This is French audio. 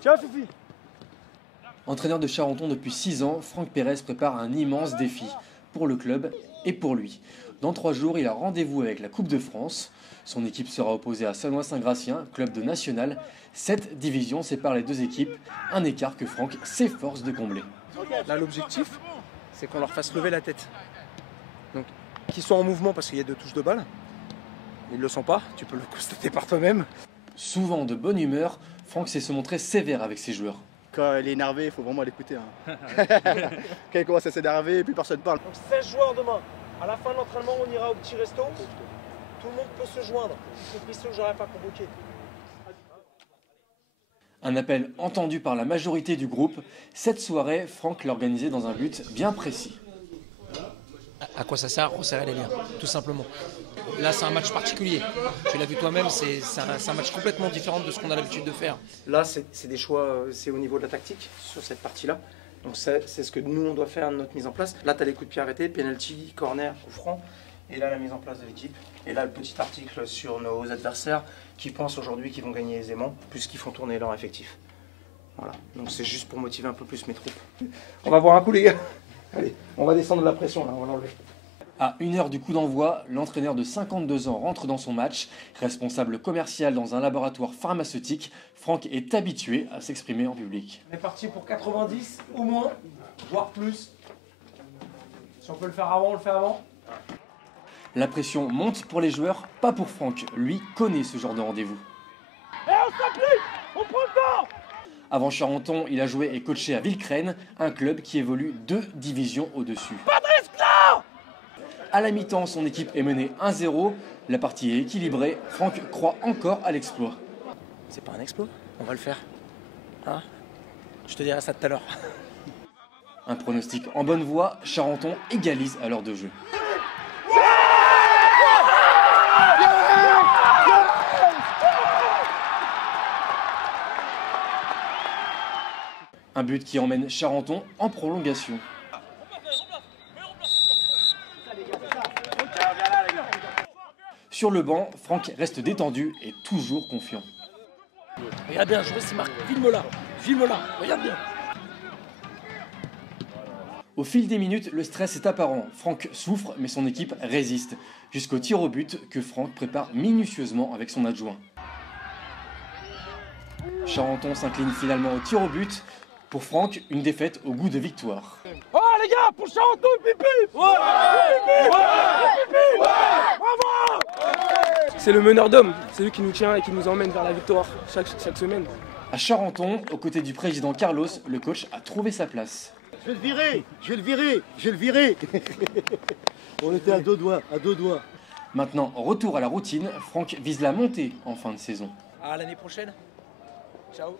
Tiens, Fifi. Entraîneur de Charenton depuis 6 ans, Franck Pérez prépare un immense défi pour le club et pour lui. Dans 3 jours, il a rendez-vous avec la Coupe de France. Son équipe sera opposée à Salloin-Saint-Gratien, club de national. 7 divisions séparent les deux équipes, un écart que Franck s'efforce de combler. Là, l'objectif, c'est qu'on leur fasse lever la tête. Donc, qu'ils soient en mouvement parce qu'il y a 2 touches de balle. Ils ne le sentent pas, tu peux le constater par toi-même. Souvent de bonne humeur, Franck sait se montrer sévère avec ses joueurs. Quand elle est énervée, il faut vraiment l'écouter. Hein. Quand elle commence à s'énerver, et puis personne ne parle. Donc 16 joueurs demain. À la fin de l'entraînement, on ira au petit resto. Tout le monde peut se joindre, y compris ceux que j'aurais pas convoqués. Un appel entendu par la majorité du groupe. Cette soirée, Franck l'a organisée dans un but bien précis. À quoi ça sert? Resserrer les liens, tout simplement. Là, c'est un match particulier. Tu l'as vu toi-même, c'est un match complètement différent de ce qu'on a l'habitude de faire. Là, c'est des choix, c'est au niveau de la tactique sur cette partie-là. Donc c'est ce que nous, on doit faire, notre mise en place. Là, tu as les coups de pied arrêtés, penalty, corner, coup franc. Et là, la mise en place de l'équipe. Et là, le petit article sur nos adversaires qui pensent aujourd'hui qu'ils vont gagner aisément, puisqu'ils font tourner leur effectif. Voilà. Donc c'est juste pour motiver un peu plus mes troupes. On va boire un coup, les gars. Allez, on va descendre la pression, là, on va l'enlever. À 1 heure du coup d'envoi, l'entraîneur de 52 ans rentre dans son match. Responsable commercial dans un laboratoire pharmaceutique, Franck est habitué à s'exprimer en public. On est parti pour 90 au moins, voire plus. Si on peut le faire avant, on le fait avant. La pression monte pour les joueurs, pas pour Franck. Lui connaît ce genre de rendez-vous. Et on s'applique, on prend le temps. Avant Charenton, il a joué et coaché à Villecrène, un club qui évolue 2 divisions au-dessus. Pas de risque là. À la mi-temps, son équipe est menée 1-0. La partie est équilibrée. Franck croit encore à l'exploit. C'est pas un exploit, on va le faire. Hein? Je te dirai ça tout à l'heure. Un pronostic en bonne voie, Charenton égalise à l'heure de jeu. Un but qui emmène Charenton en prolongation. Sur le banc, Franck reste détendu et toujours confiant. Regarde bien, je vois c'est Marc, filme-la, regarde bien. Au fil des minutes, le stress est apparent. Franck souffre, mais son équipe résiste. Jusqu'au tir au but que Franck prépare minutieusement avec son adjoint. Charenton s'incline finalement au tir au but. Pour Franck, une défaite au goût de victoire. Oh les gars, pour Charenton, pipi. Ouais. Bravo. C'est le meneur d'hommes, c'est lui qui nous tient et qui nous emmène vers la victoire chaque semaine. À Charenton, aux côtés du président Carlos, le coach a trouvé sa place. Je vais le virer. On était à 2 doigts, Maintenant, retour à la routine, Franck vise la montée en fin de saison. À l'année prochaine. Ciao.